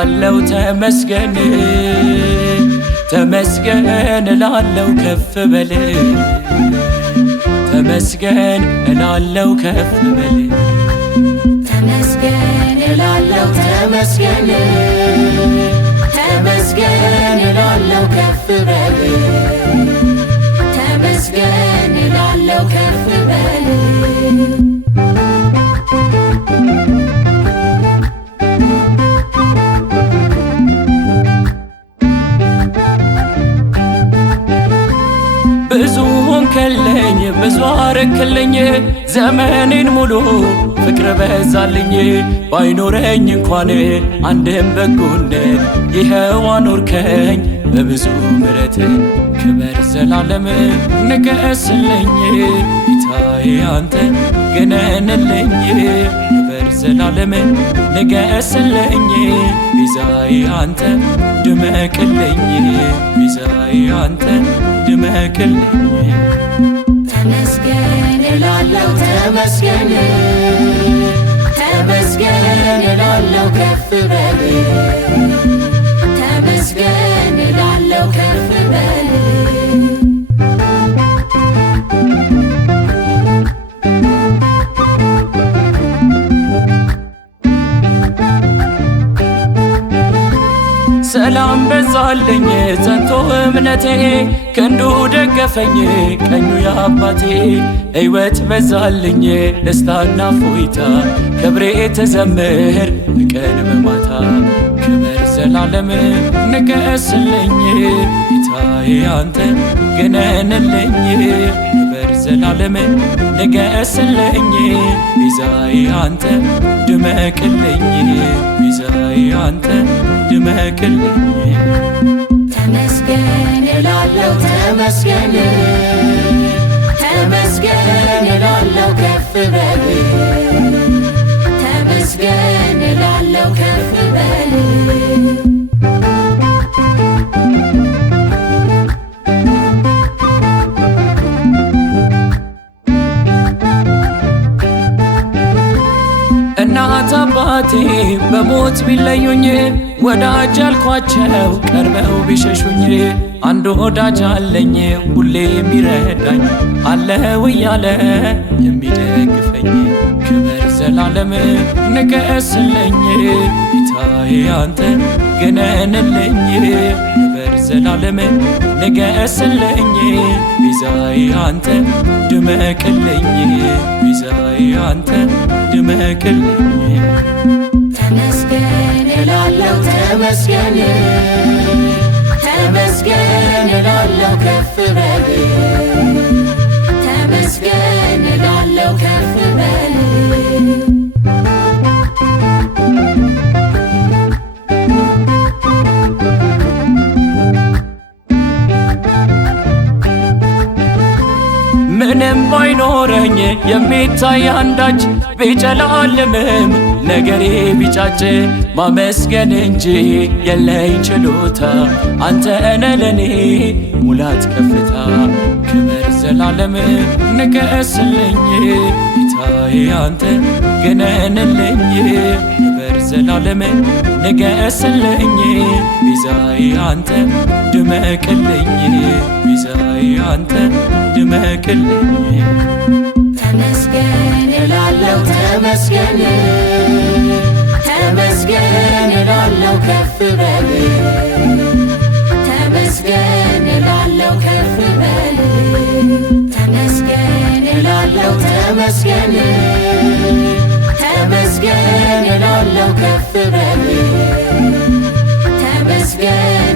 እላለው ተመስገን ተመስገን እላለው ከፍ በል ተመስገን እላለው ከፍ በል ተመስገን እላለው ተመስገን ተመስገን እላለው ከፍ በል ተመስገን እላለው ከፍ በል ብዙ ሆንክልኝ ብዙ አረክልኝ ዘመኔን ሙሉ ፍቅር በዛልኝ ባይኖረኝ እንኳን አንድም በጎነት ይኸው አኖርከኝ በብዙ ምሕረት ክበር ዘላለም ንገስልኝ ጌታዬ አንተ ገነንልኝ ክበር ዘላለም ንገስልኝ ቤዛዬ አንተ ድመቅልኝ ቤዛዬ አንተ ድመቅልኝ ተመስገን እላለው ተመስገን ተመስገን እላለው ከፍ በል ተመስገን እላለው ከፍ በል ሰላም በዛልኝ ጸንቶ እምነቴ ክንዱ ደገፈኝ ቀኙ የአባቴ ሕይወት በዛልኝ ደስታና ፎይታ ክብሬ ተዘምር በቀን በማታ ክብር ዘላለም ንገስልኝ ጌታዬ አንተ ገነንልኝ ክብር ዘላለም ንገስልኝ ቤዛዬ አንተ ድመቅልኝ ቤዛዬ አንተ ድመቅልኝ ተመስገን እላለው ተመስገን ተመስገን እላለው ከፍ በል ተመስገን እላለው ከፍ በል እናት አባቴ በሞት ቢለዩኝ ወዳጅ ያልኳቸው ቀርበው ቢሸሹኝ አንድ ወዳጅ አለኝ ሁሌ የሚረዳኝ አለው እያለ የሚደግፈኝ ክብር ዘላለም ንገስልኝ ጌታዬ አንተ ገነንልኝ ክብር ዘላለም ንገስልኝ ቤዛዬ አንተ ድመቅልኝ ቤዛዬ አንተ ድመቅልኝ ተመስገን እላለው ተመስገን ተመስገን እላለው ከፍ በል ተመስገን እላለው ከፍ በል ምንም ባይኖረኝ የሚታይ አንዳች ቢጨላልምም ነገሬ ቢጫጭ ማመስገን እንጂ የለኝ ችሎታ አንተ ነህ ለኔ ሙላት ከፍታ ክብር ዘላለም ንገስልኝ ጌታዬ አንተ ገነንልኝ ክብር ዘላለም ንገስልኝ ቤዛዬ አንተ ድመቅልኝ ቤዛዬ አንተ ድመቅልኝ ተመስገን እላለው ተመስገን ተመስገን እላለው ከፍ በል ተመስገን እላለው ከፍ በል ተመስገን እላለው ተመስገን ተመስገን እላለው ከፍ በል ተመስገን